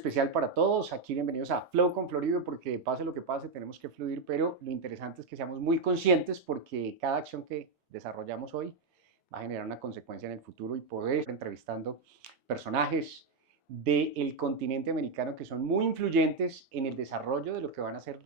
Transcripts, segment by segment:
especial para todos. Aquí bienvenidos a Flow con Florido, porque pase lo que pase, tenemos que fluir, pero lo interesante es que seamos muy conscientes porque cada acción que desarrollamos hoy va a generar una consecuencia en el futuro y poder estar entrevistando personajes del continente americano que son muy influyentes en el desarrollo de lo que van a ser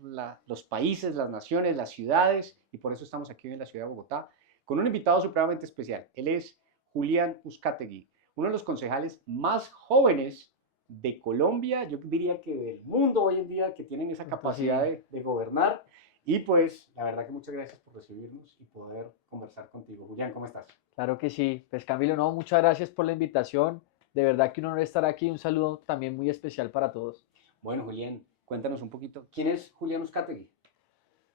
los países, las naciones, las ciudades, y por eso estamos aquí en la ciudad de Bogotá con un invitado supremamente especial. Él es Julián Uzcategui, uno de los concejales más jóvenes de Colombia, yo diría que del mundo hoy en día, que tienen esa Punto, capacidad sí, de gobernar. Y pues la verdad que muchas gracias por recibirnos y poder conversar contigo. Julián, ¿cómo estás? claro que sí. Pues Camilo, no, muchas gracias por la invitación. De verdad que un honor estar aquí. Un saludo también muy especial para todos. Bueno, Julián, cuéntanos un poquito. ¿Quién es Julián Uzcategui?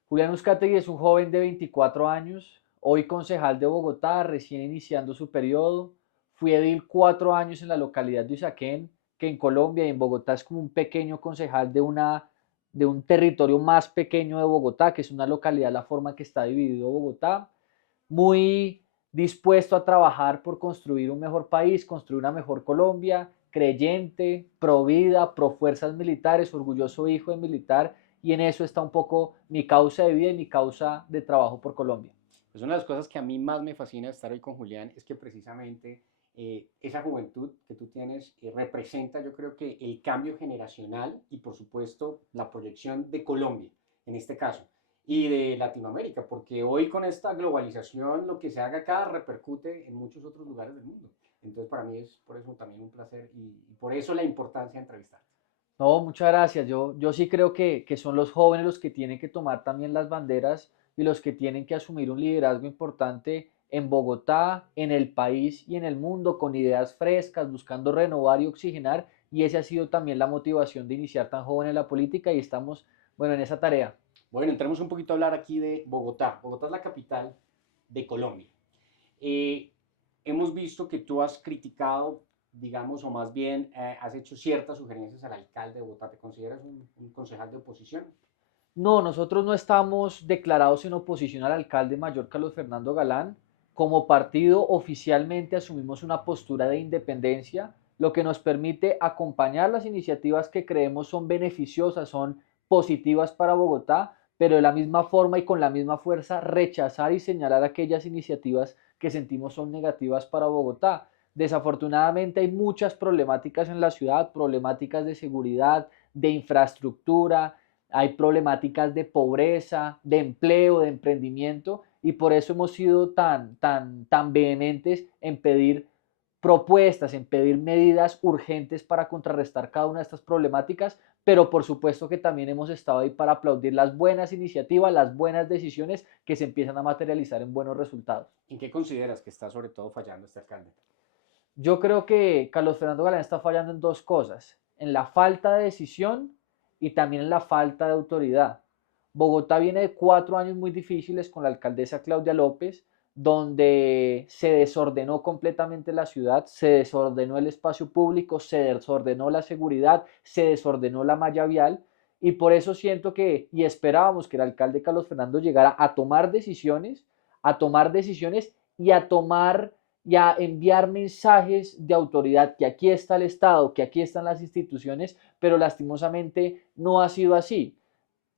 Julián Uzcategui es un joven de 24 años, hoy concejal de Bogotá, recién iniciando su periodo. Fui edil 4 años en la localidad de Usaquén, que en Colombia y en Bogotá es como un pequeño concejal de un territorio más pequeño de Bogotá, que es una localidad, la forma que está dividido Bogotá. Muy dispuesto a trabajar por construir un mejor país, construir una mejor Colombia, creyente, pro vida, pro fuerzas militares, orgulloso hijo de militar, y en eso está un poco mi causa de vida y mi causa de trabajo por Colombia. Pues una de las cosas que a mí más me fascina de estar hoy con Julián es que precisamente esa juventud que tú tienes representa, yo creo que el cambio generacional y por supuesto la proyección de Colombia en este caso y de Latinoamérica, porque hoy con esta globalización lo que se haga acá repercute en muchos otros lugares del mundo. Entonces para mí es por eso también un placer y por eso la importancia de entrevistarte. No, muchas gracias. Yo sí creo que son los jóvenes los que tienen que tomar también las banderas y los que tienen que asumir un liderazgo importante en Bogotá, en el país y en el mundo, con ideas frescas, buscando renovar y oxigenar. Y esa ha sido también la motivación de iniciar tan joven en la política y estamos, bueno, en esa tarea. Bueno, entremos un poquito a hablar aquí de Bogotá. Bogotá es la capital de Colombia. Eh, Hemos visto que tú has criticado, digamos, o más bien has hecho ciertas sugerencias al alcalde de Bogotá. ¿Te consideras un concejal de oposición? No, nosotros no estamos declarados en oposición al alcalde mayor Carlos Fernando Galán. Como partido oficialmente asumimos una postura de independencia, lo que nos permite acompañar las iniciativas que creemos son beneficiosas, son positivas para Bogotá, pero de la misma forma y con la misma fuerza rechazar y señalar aquellas iniciativas que sentimos son negativas para Bogotá. Desafortunadamente hay muchas problemáticas en la ciudad, problemáticas de seguridad, de infraestructura, hay problemáticas de pobreza, de empleo, de emprendimiento, y por eso hemos sido tan vehementes en pedir propuestas, en pedir medidas urgentes para contrarrestar cada una de estas problemáticas, pero por supuesto que también hemos estado ahí para aplaudir las buenas iniciativas, las buenas decisiones que se empiezan a materializar en buenos resultados. ¿En qué consideras que está sobre todo fallando este alcalde? Yo creo que Carlos Fernando Galán está fallando en dos cosas, en la falta de decisión y también en la falta de autoridad. Bogotá viene de 4 años muy difíciles con la alcaldesa Claudia López, donde se desordenó completamente la ciudad, se desordenó el espacio público, se desordenó la seguridad, se desordenó la malla vial, y por eso siento que, y esperábamos que el alcalde Carlos Fernando llegara a tomar decisiones y a tomar y a enviar mensajes de autoridad, que aquí está el Estado, que aquí están las instituciones, pero lastimosamente no ha sido así.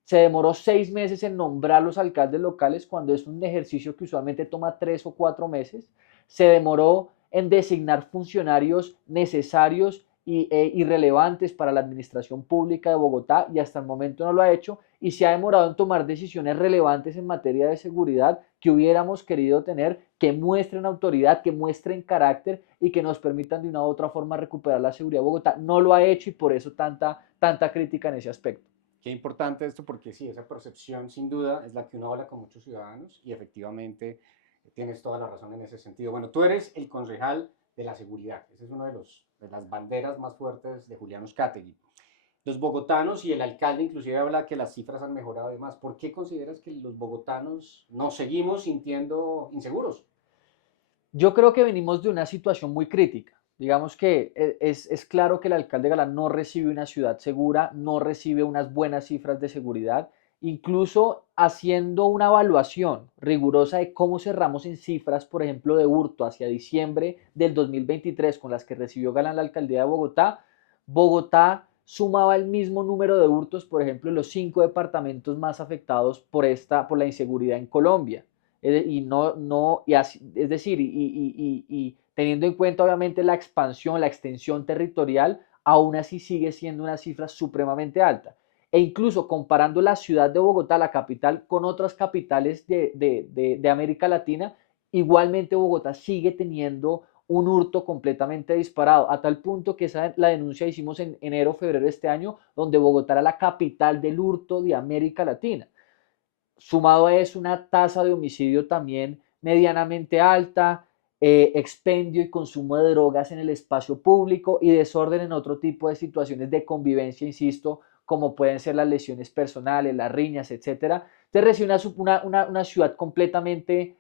Se demoró 6 meses en nombrar los alcaldes locales cuando es un ejercicio que usualmente toma 3 o 4 meses. Se demoró en designar funcionarios necesarios y relevantes para la administración pública de Bogotá y hasta el momento no lo ha hecho, y se ha demorado en tomar decisiones relevantes en materia de seguridad que hubiéramos querido tener, que muestren autoridad, que muestren carácter y que nos permitan de una u otra forma recuperar la seguridad de Bogotá. No lo ha hecho y por eso tanta crítica en ese aspecto. Qué importante esto porque sí, esa percepción sin duda es la que uno habla con muchos ciudadanos y efectivamente tienes toda la razón en ese sentido. Bueno, tú eres el concejal de la seguridad. Esa es una de las banderas más fuertes de Julián Uzcategui. Los bogotanos y el alcalde inclusive habla que las cifras han mejorado además. ¿Por qué consideras que los bogotanos nos seguimos sintiendo inseguros? Yo creo que venimos de una situación muy crítica. Digamos que es claro que el alcalde Galán no recibe una ciudad segura, no recibe unas buenas cifras de seguridad, incluso haciendo una evaluación rigurosa de cómo cerramos en cifras, por ejemplo, de hurto hacia diciembre del 2023 con las que recibió Galán la alcaldía de Bogotá. Bogotá sumaba el mismo número de hurtos, por ejemplo, en los 5 departamentos más afectados por la inseguridad en Colombia. Es decir, y teniendo en cuenta obviamente la expansión, la extensión territorial, aún así sigue siendo una cifra supremamente alta. E incluso comparando la ciudad de Bogotá, la capital, con otras capitales de América Latina, igualmente Bogotá sigue teniendo un hurto completamente disparado, a tal punto que la denuncia hicimos en enero, febrero de este año, donde Bogotá era la capital del hurto de América Latina. Sumado a eso, una tasa de homicidio también medianamente alta, expendio y consumo de drogas en el espacio público y desorden en otro tipo de situaciones de convivencia, insisto, como pueden ser las lesiones personales, las riñas, etcétera. Entonces recibe una ciudad completamente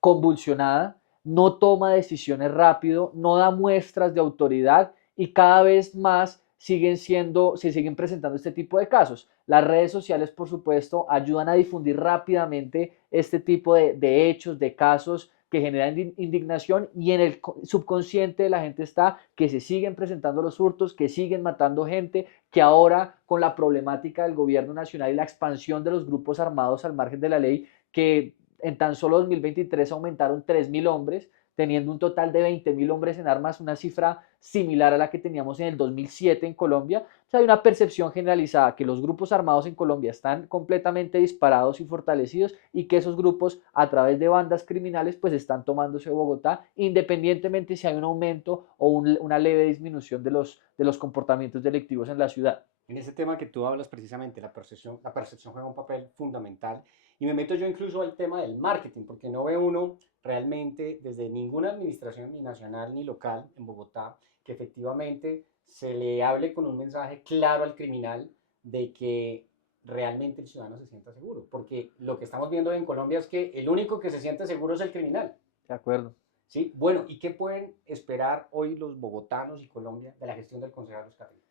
convulsionada, no toma decisiones rápido, no da muestras de autoridad y cada vez más se siguen presentando este tipo de casos. Las redes sociales, por supuesto, ayudan a difundir rápidamente este tipo de hechos, de casos que generan indignación, y en el subconsciente de la gente está que se siguen presentando los hurtos, que siguen matando gente, que ahora con la problemática del gobierno nacional y la expansión de los grupos armados al margen de la ley, que en tan solo 2023 aumentaron 3.000 hombres, teniendo un total de 20.000 hombres en armas, una cifra similar a la que teníamos en el 2007 en Colombia. O sea, hay una percepción generalizada que los grupos armados en Colombia están completamente disparados y fortalecidos, y que esos grupos a través de bandas criminales pues están tomándose Bogotá, independientemente si hay un aumento o una leve disminución de los comportamientos delictivos en la ciudad. En ese tema que tú hablas precisamente, la percepción juega un papel fundamental y me meto yo incluso al tema del marketing, porque no ve uno realmente desde ninguna administración, ni nacional ni local en Bogotá, que efectivamente se le hable con un mensaje claro al criminal de que realmente el ciudadano se sienta seguro, porque lo que estamos viendo en Colombia es que el único que se siente seguro es el criminal. De acuerdo. ¿Sí? Bueno, ¿y qué pueden esperar hoy los bogotanos y Colombia de la gestión del concejal Oscar Ríos?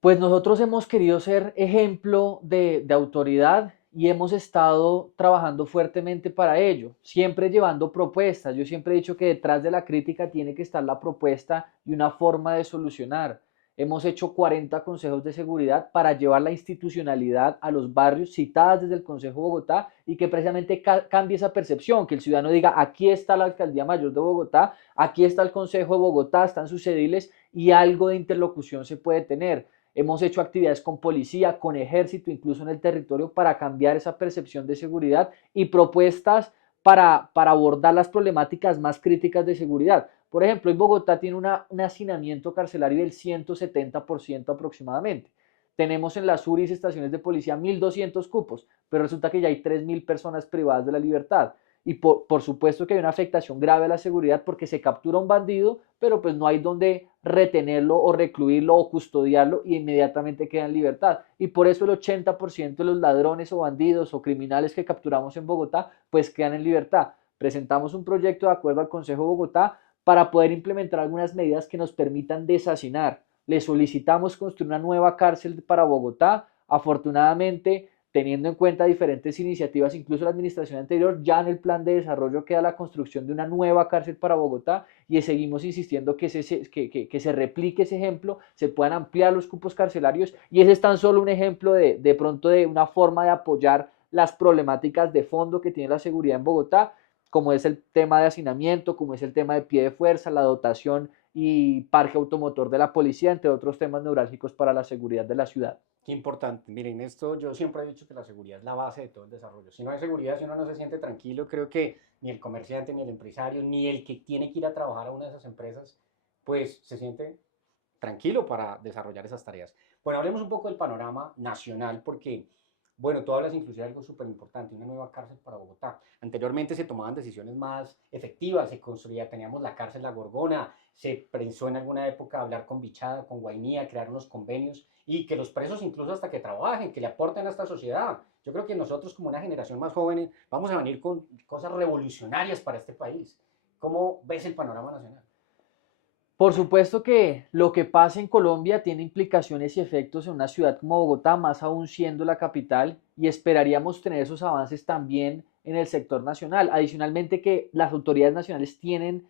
Pues nosotros hemos querido ser ejemplo de autoridad y hemos estado trabajando fuertemente para ello, siempre llevando propuestas. Yo siempre he dicho que detrás de la crítica tiene que estar la propuesta y una forma de solucionar. Hemos hecho 40 consejos de seguridad para llevar la institucionalidad a los barrios citadas desde el Consejo de Bogotá, y que precisamente cambie esa percepción, que el ciudadano diga: aquí está la Alcaldía Mayor de Bogotá, aquí está el Consejo de Bogotá, están sus ediles y algo de interlocución se puede tener. Hemos hecho actividades con policía, con ejército, incluso en el territorio, para cambiar esa percepción de seguridad, y propuestas para abordar las problemáticas más críticas de seguridad. Por ejemplo, en Bogotá tiene un hacinamiento carcelario del 170% aproximadamente. Tenemos en las URIs, estaciones de policía, 1.200 cupos, pero resulta que ya hay 3.000 personas privadas de la libertad. Y por supuesto que hay una afectación grave a la seguridad, porque se captura un bandido, pero pues no hay donde retenerlo o recluirlo o custodiarlo, y inmediatamente queda en libertad. Y por eso el 80% de los ladrones o bandidos o criminales que capturamos en Bogotá pues quedan en libertad. Presentamos un proyecto de acuerdo al Consejo de Bogotá para poder implementar algunas medidas que nos permitan deshacinar. Le solicitamos construir una nueva cárcel para Bogotá. Afortunadamente, teniendo en cuenta diferentes iniciativas, incluso la administración anterior, ya en el plan de desarrollo queda la construcción de una nueva cárcel para Bogotá, y seguimos insistiendo que se replique ese ejemplo, se puedan ampliar los cupos carcelarios, y ese es tan solo un ejemplo de pronto de una forma de apoyar las problemáticas de fondo que tiene la seguridad en Bogotá, como es el tema de hacinamiento, como es el tema de pie de fuerza, la dotación y parque automotor de la policía, entre otros temas neurálgicos para la seguridad de la ciudad. Qué importante. Miren, esto yo siempre he dicho que la seguridad es la base de todo el desarrollo. Si no hay seguridad, si uno no se siente tranquilo, creo que ni el comerciante, ni el empresario, ni el que tiene que ir a trabajar a una de esas empresas, pues se siente tranquilo para desarrollar esas tareas. Bueno, hablemos un poco del panorama nacional, porque, bueno, tú hablas inclusive de algo súper importante, una nueva cárcel para Bogotá. Anteriormente se tomaban decisiones más efectivas, se construía, teníamos la cárcel La Gorgona, se pensó en alguna época hablar con Bichada, con Guainía, crear unos convenios y que los presos incluso hasta que trabajen, que le aporten a esta sociedad. Yo creo que nosotros como una generación más joven vamos a venir con cosas revolucionarias para este país. ¿Cómo ves el panorama nacional? Por supuesto que lo que pasa en Colombia tiene implicaciones y efectos en una ciudad como Bogotá, más aún siendo la capital, y esperaríamos tener esos avances también en el sector nacional. Adicionalmente, que las autoridades nacionales tienen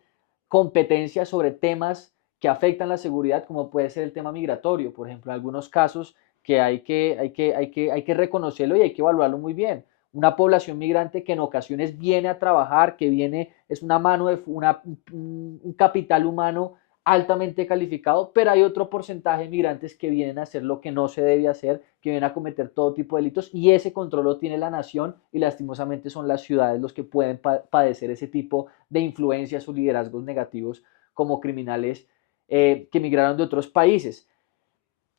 competencias sobre temas que afectan la seguridad, como puede ser el tema migratorio, por ejemplo, en algunos casos que hay que reconocerlo y hay que evaluarlo muy bien. Una población migrante que en ocasiones viene a trabajar, que viene, es una mano de un capital humano altamente calificado, pero hay otro porcentaje de migrantes que vienen a hacer lo que no se debe hacer, que vienen a cometer todo tipo de delitos, y ese control lo tiene la nación, y lastimosamente son las ciudades los que pueden padecer ese tipo de influencias o liderazgos negativos como criminales que migraron de otros países.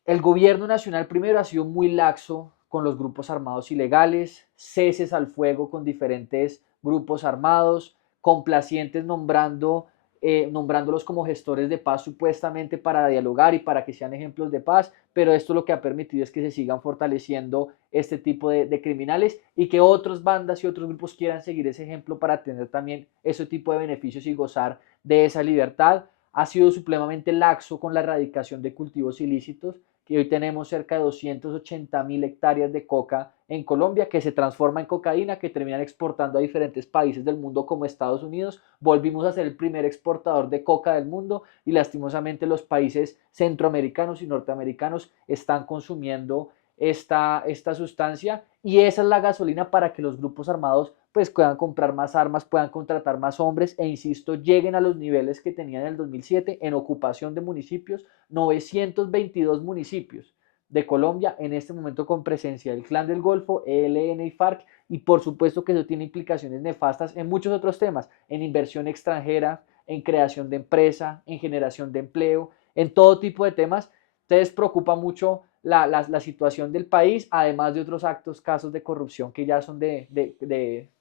El gobierno nacional primero ha sido muy laxo con los grupos armados ilegales, ceses al fuego con diferentes grupos armados, complacientes nombrándolos como gestores de paz supuestamente para dialogar y para que sean ejemplos de paz, pero esto lo que ha permitido es que se sigan fortaleciendo este tipo de criminales y que otras bandas y otros grupos quieran seguir ese ejemplo para tener también ese tipo de beneficios y gozar de esa libertad. Ha sido supremamente laxo con la erradicación de cultivos ilícitos, que hoy tenemos cerca de 280.000 hectáreas de coca en Colombia que se transforma en cocaína, que terminan exportando a diferentes países del mundo como Estados Unidos. Volvimos a ser el primer exportador de coca del mundo y lastimosamente los países centroamericanos y norteamericanos están consumiendo esta sustancia, y esa es la gasolina para que los grupos armados pues puedan comprar más armas, puedan contratar más hombres e insisto, lleguen a los niveles que tenían en el 2007 en ocupación de municipios. 922 municipios de Colombia en este momento con presencia del Clan del Golfo, ELN y FARC, y por supuesto que eso tiene implicaciones nefastas en muchos otros temas, en inversión extranjera, en creación de empresa, en generación de empleo, en todo tipo de temas. Entonces preocupa mucho la situación del país, además de otros actos, casos de corrupción que ya son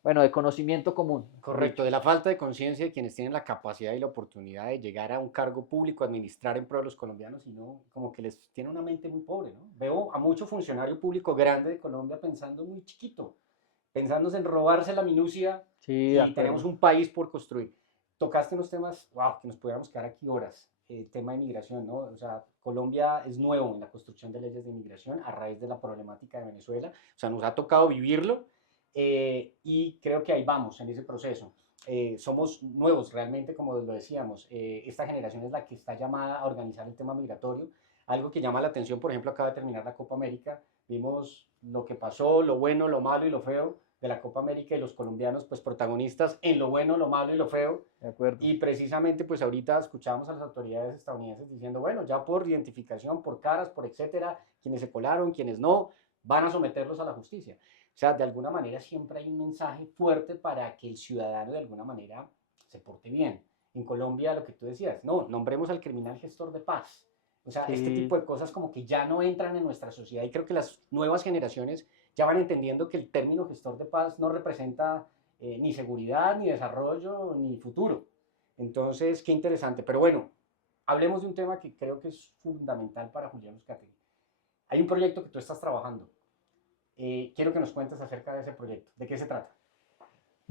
bueno, de conocimiento común, mejor Correcto, dicho. de la falta de conciencia de quienes tienen la capacidad y la oportunidad de llegar a un cargo público, administrar en pro de los colombianos, y no, como que les tiene una mente muy pobre, ¿no? Veo a mucho funcionario público grande de Colombia pensando muy chiquito, pensándose en robarse la minucia, Sí, de y tenemos acuerdo. un país por construir. Tocaste unos temas, wow, que nos pudiéramos quedar aquí horas. El tema de inmigración, ¿no? O sea, Colombia es nuevo en la construcción de leyes de inmigración a raíz de la problemática de Venezuela. O sea, nos ha tocado vivirlo, y creo que ahí vamos en ese proceso. Somos nuevos realmente, como lo decíamos. Esta generación es la que está llamada a organizar el tema migratorio. Algo que llama la atención, por ejemplo, acaba de terminar la Copa América. Vimos lo que pasó, lo bueno, lo malo y lo feo de la Copa América, y los colombianos pues protagonistas en lo bueno, lo malo y lo feo. De acuerdo. Y precisamente pues ahorita escuchamos a las autoridades estadounidenses diciendo, bueno, ya por identificación, por caras, por etcétera, quienes se colaron, quienes no, van a someterlos a la justicia. O sea, de alguna manera siempre hay un mensaje fuerte para que el ciudadano de alguna manera se porte bien. En Colombia, lo que tú decías, no, nombremos al criminal gestor de paz. O sea, este tipo Sí, de cosas como que ya no entran en nuestra sociedad, y creo que las nuevas generaciones ya van entendiendo que el término gestor de paz no representa ni seguridad, ni desarrollo, ni futuro. Entonces, qué interesante. Pero bueno, hablemos de un tema que creo que es fundamental para Julián Uzcategui. Hay un proyecto que tú estás trabajando. Quiero que nos cuentes acerca de ese proyecto. ¿De qué se trata?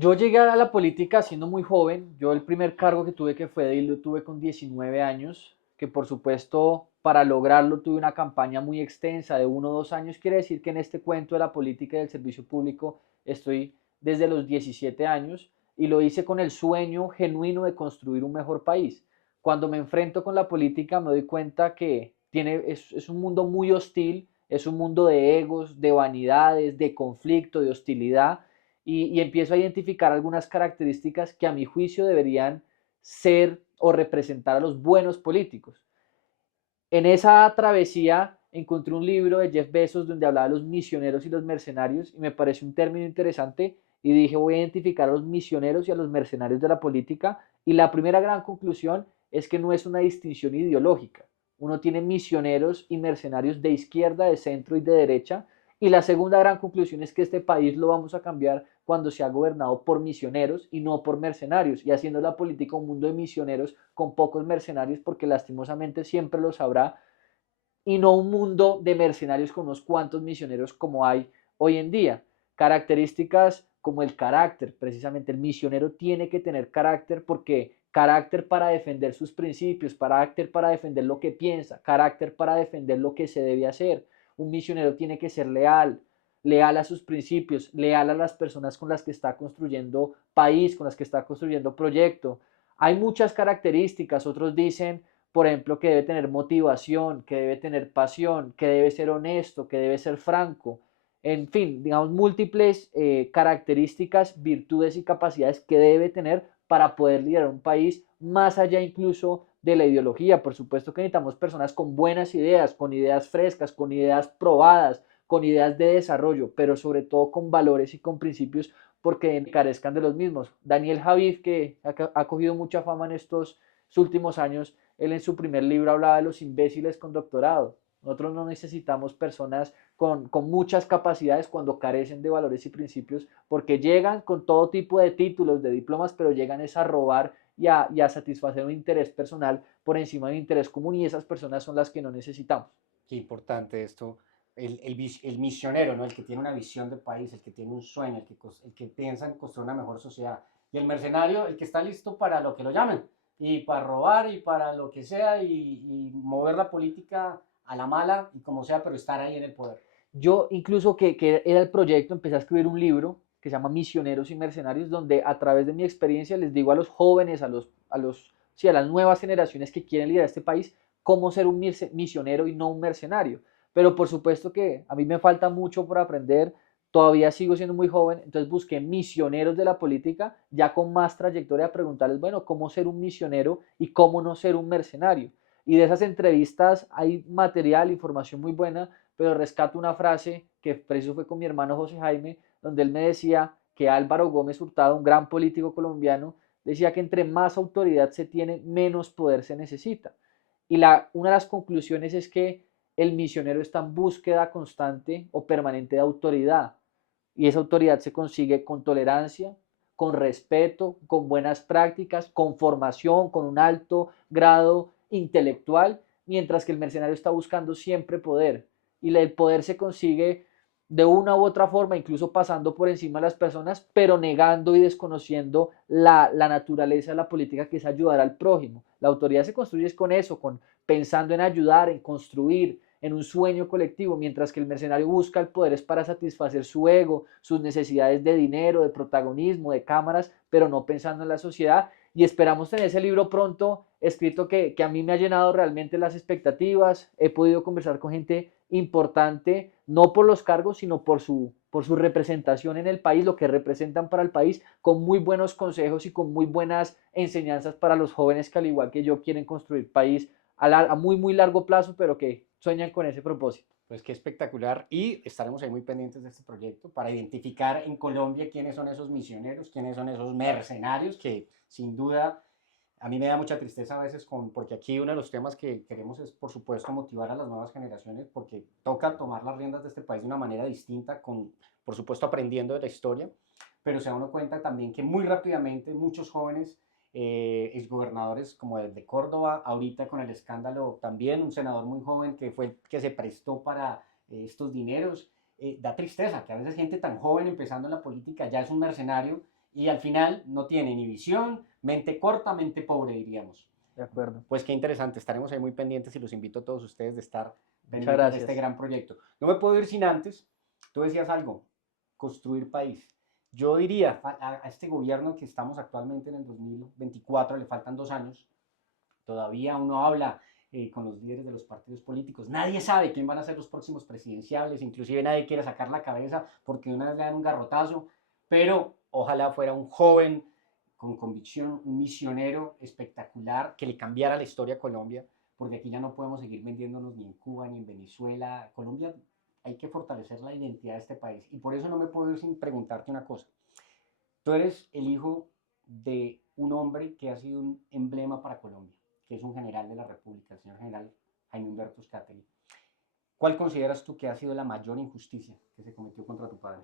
yo llegué a la política siendo muy joven. Yo el primer cargo que tuve que fue de lo tuve con 19 años, que por supuesto para lograrlo tuve una campaña muy extensa de 1 o 2 años. Quiere decir que en este cuento de la política y del servicio público estoy desde los 17 años y lo hice con el sueño genuino de construir un mejor país. Cuando me enfrento con la política me doy cuenta que es un mundo muy hostil, es un mundo de egos, de vanidades, de conflicto, de hostilidad, y empiezo a identificar algunas características que a mi juicio deberían ser o representar a los buenos políticos. En esa travesía encontré un libro de Jeff Bezos donde hablaba de los misioneros y los mercenarios y me pareció un término interesante y dije voy a identificar a los misioneros y a los mercenarios de la política, y la primera gran conclusión es que no es una distinción ideológica. Uno tiene misioneros y mercenarios de izquierda, de centro y de derecha, y la segunda gran conclusión es que este país lo vamos a cambiar cuando sea gobernado por misioneros y no por mercenarios, y haciendo la política un mundo de misioneros con pocos mercenarios, porque lastimosamente siempre los habrá, y no un mundo de mercenarios con unos cuantos misioneros como hay hoy en día. Características como el carácter, precisamente el misionero tiene que tener carácter, porque carácter para defender sus principios, carácter para defender lo que piensa, carácter para defender lo que se debe hacer. Un misionero tiene que ser leal, leal a sus principios, leal a las personas con las que está construyendo país, con las que está construyendo proyecto. Hay muchas características, otros dicen por ejemplo, que debe tener motivación, que debe tener pasión, que debe ser honesto, que debe ser franco, en fin, digamos, múltiples características, virtudes y capacidades que debe tener para poder liderar un país más allá incluso de la ideología. Por supuesto que necesitamos personas con buenas ideas, con ideas frescas, con ideas probadas, con ideas de desarrollo, pero sobre todo con valores y con principios porque carezcan de los mismos. Daniel Javif, que ha cogido mucha fama en estos últimos años, él en su primer libro hablaba de los imbéciles con doctorado. Nosotros no necesitamos personas con muchas capacidades cuando carecen de valores y principios, porque llegan con todo tipo de títulos, de diplomas, pero llegan es a robar y a satisfacer un interés personal por encima de un interés común, y esas personas son las que no necesitamos. Qué importante esto. El misionero, ¿no? El que tiene una visión de país, el que tiene un sueño, el que piensa en construir una mejor sociedad. Y el mercenario, el que está listo para lo que lo llamen, y para robar, y para lo que sea, y mover la política a la mala, y como sea, pero estar ahí en el poder. Yo incluso que era el proyecto, empecé a escribir un libro que se llama Misioneros y Mercenarios, donde a través de mi experiencia les digo a los jóvenes, sí, a las nuevas generaciones que quieren liderar este país, cómo ser un misionero y no un mercenario. Pero por supuesto que a mí me falta mucho por aprender, todavía sigo siendo muy joven, entonces busqué misioneros de la política, ya con más trayectoria, a preguntarles, bueno, cómo ser un misionero y cómo no ser un mercenario. Y de esas entrevistas hay material, información muy buena, pero rescato una frase que preciso fue con mi hermano José Jaime, donde él me decía que Álvaro Gómez Hurtado, un gran político colombiano, decía que entre más autoridad se tiene, menos poder se necesita. Y una de las conclusiones es que el misionero está en búsqueda constante o permanente de autoridad. Y esa autoridad se consigue con tolerancia, con respeto, con buenas prácticas, con formación, con un alto grado intelectual, mientras que el mercenario está buscando siempre poder. Y el poder se consigue de una u otra forma, incluso pasando por encima de las personas, pero negando y desconociendo la naturaleza de la política, que es ayudar al prójimo. La autoridad se construye con eso, con pensando en ayudar, en construir, en un sueño colectivo, mientras que el mercenario busca el poder es para satisfacer su ego, sus necesidades de dinero, de protagonismo, de cámaras, pero no pensando en la sociedad. Y esperamos tener ese libro pronto escrito que a mí me ha llenado realmente las expectativas. He podido conversar con gente importante, no por los cargos, sino por su representación en el país, lo que representan para el país, con muy buenos consejos y con muy buenas enseñanzas para los jóvenes que al igual que yo quieren construir país a muy, muy largo plazo, pero que sueñan con ese propósito. Pues qué espectacular, y estaremos ahí muy pendientes de este proyecto para identificar en Colombia quiénes son esos misioneros, quiénes son esos mercenarios que sin duda a mí me da mucha tristeza a veces porque aquí uno de los temas que queremos es por supuesto motivar a las nuevas generaciones porque toca tomar las riendas de este país de una manera distinta, con por supuesto aprendiendo de la historia, pero se da uno cuenta también que muy rápidamente muchos jóvenes exgobernadores como el de Córdoba, ahorita con el escándalo también, un senador muy joven que fue el que se prestó para estos dineros, da tristeza que a veces gente tan joven empezando en la política ya es un mercenario y al final no tiene ni visión, mente corta, mente pobre diríamos. De acuerdo. Pues qué interesante, estaremos ahí muy pendientes y los invito a todos ustedes de estar Muchas pendientes de este gracias. gran proyecto. No me puedo ir sin antes, tú decías algo, construir país. Yo diría a este gobierno que estamos actualmente en el 2024, le faltan 2 años, todavía uno habla con los líderes de los partidos políticos, nadie sabe quién van a ser los próximos presidenciables, inclusive nadie quiere sacar la cabeza porque una vez le dan un garrotazo, pero ojalá fuera un joven con convicción, un misionero espectacular que le cambiara la historia a Colombia, porque aquí ya no podemos seguir vendiéndonos ni en Cuba ni en Venezuela. Colombia, hay que fortalecer la identidad de este país. Y por eso no me puedo ir sin preguntarte una cosa. Tú eres el hijo de un hombre que ha sido un emblema para Colombia, que es un general de la República, el señor general Jaime Humberto Uzcategui. ¿Cuál consideras tú que ha sido la mayor injusticia que se cometió contra tu padre?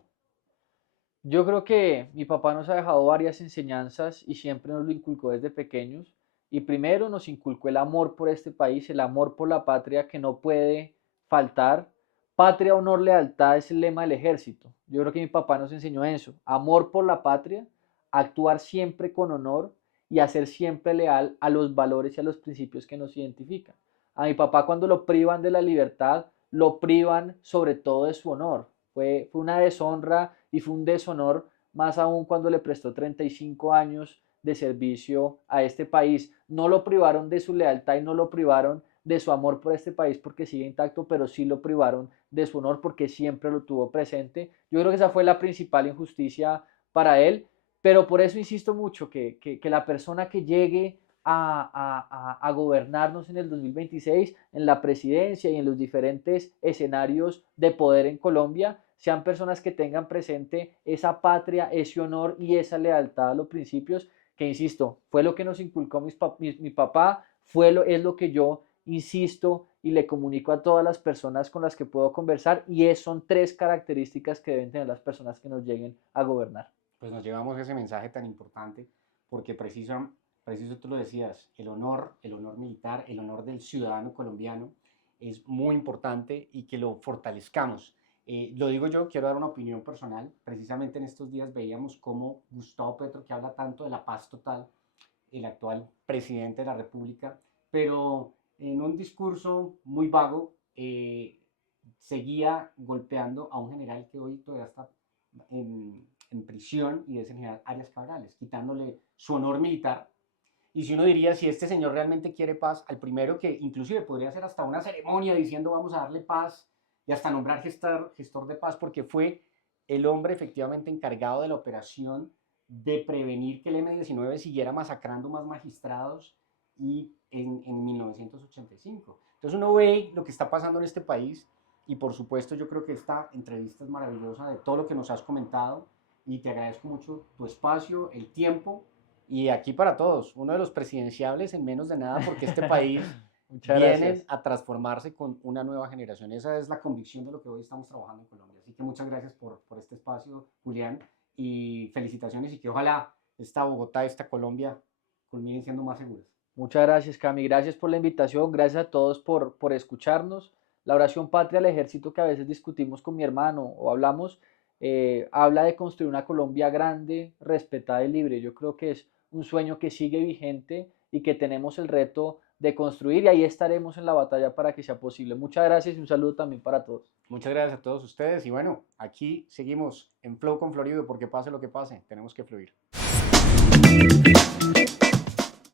Yo creo que mi papá nos ha dejado varias enseñanzas y siempre nos lo inculcó desde pequeños. Y primero nos inculcó el amor por este país, el amor por la patria que no puede faltar. Patria, honor, lealtad es el lema del ejército. Yo creo que mi papá nos enseñó eso. Amor por la patria, actuar siempre con honor y hacer siempre leal a los valores y a los principios que nos identifican. A mi papá cuando lo privan de la libertad, lo privan sobre todo de su honor. Fue una deshonra y fue un deshonor, más aún cuando le prestó 35 años de servicio a este país. No lo privaron de su lealtad y no lo privaron de su amor por este país porque sigue intacto, pero sí lo privaron de su honor porque siempre lo tuvo presente. Yo creo que esa fue la principal injusticia para él, pero por eso insisto mucho que la persona que llegue a gobernarnos en el 2026, en la presidencia y en los diferentes escenarios de poder en Colombia, sean personas que tengan presente esa patria, ese honor y esa lealtad a los principios, que insisto, fue lo que nos inculcó mi papá, es lo que yo insisto y le comunico a todas las personas con las que puedo conversar, y son 3 características que deben tener las personas que nos lleguen a gobernar. Pues nos llevamos ese mensaje tan importante porque preciso tú lo decías, el honor militar, el honor del ciudadano colombiano es muy importante y que lo fortalezcamos. Lo digo yo, quiero dar una opinión personal. Precisamente en estos días veíamos cómo Gustavo Petro, que habla tanto de la paz total, el actual presidente de la República, pero en un discurso muy vago seguía golpeando a un general que hoy todavía está en prisión, y es el general Arias Cabrales, quitándole su honor militar. Y si uno diría, si este señor realmente quiere paz, al primero que inclusive podría hacer hasta una ceremonia diciendo vamos a darle paz, y hasta nombrar gestor de paz, porque fue el hombre efectivamente encargado de la operación de prevenir que el M-19 siguiera masacrando más magistrados y en 1985. Entonces uno ve lo que está pasando en este país, y por supuesto yo creo que esta entrevista es maravillosa de todo lo que nos has comentado, y te agradezco mucho tu espacio, el tiempo, y aquí para todos, uno de los presidenciables en menos de nada, porque este país viene a transformarse con una nueva generación. Esa es la convicción de lo que hoy estamos trabajando en Colombia. Así que muchas gracias por este espacio, Julián, y felicitaciones, y que ojalá esta Bogotá, esta Colombia culminen siendo más seguras. Muchas gracias, Cami. Gracias por la invitación. Gracias a todos por escucharnos. La oración patria al ejército, que a veces discutimos con mi hermano o hablamos, habla de construir una Colombia grande, respetada y libre. Yo creo que es un sueño que sigue vigente y que tenemos el reto de construir, y ahí estaremos en la batalla para que sea posible. Muchas gracias y un saludo también para todos. Muchas gracias a todos ustedes, y bueno, aquí seguimos en Flow con Florido, porque pase lo que pase, tenemos que fluir.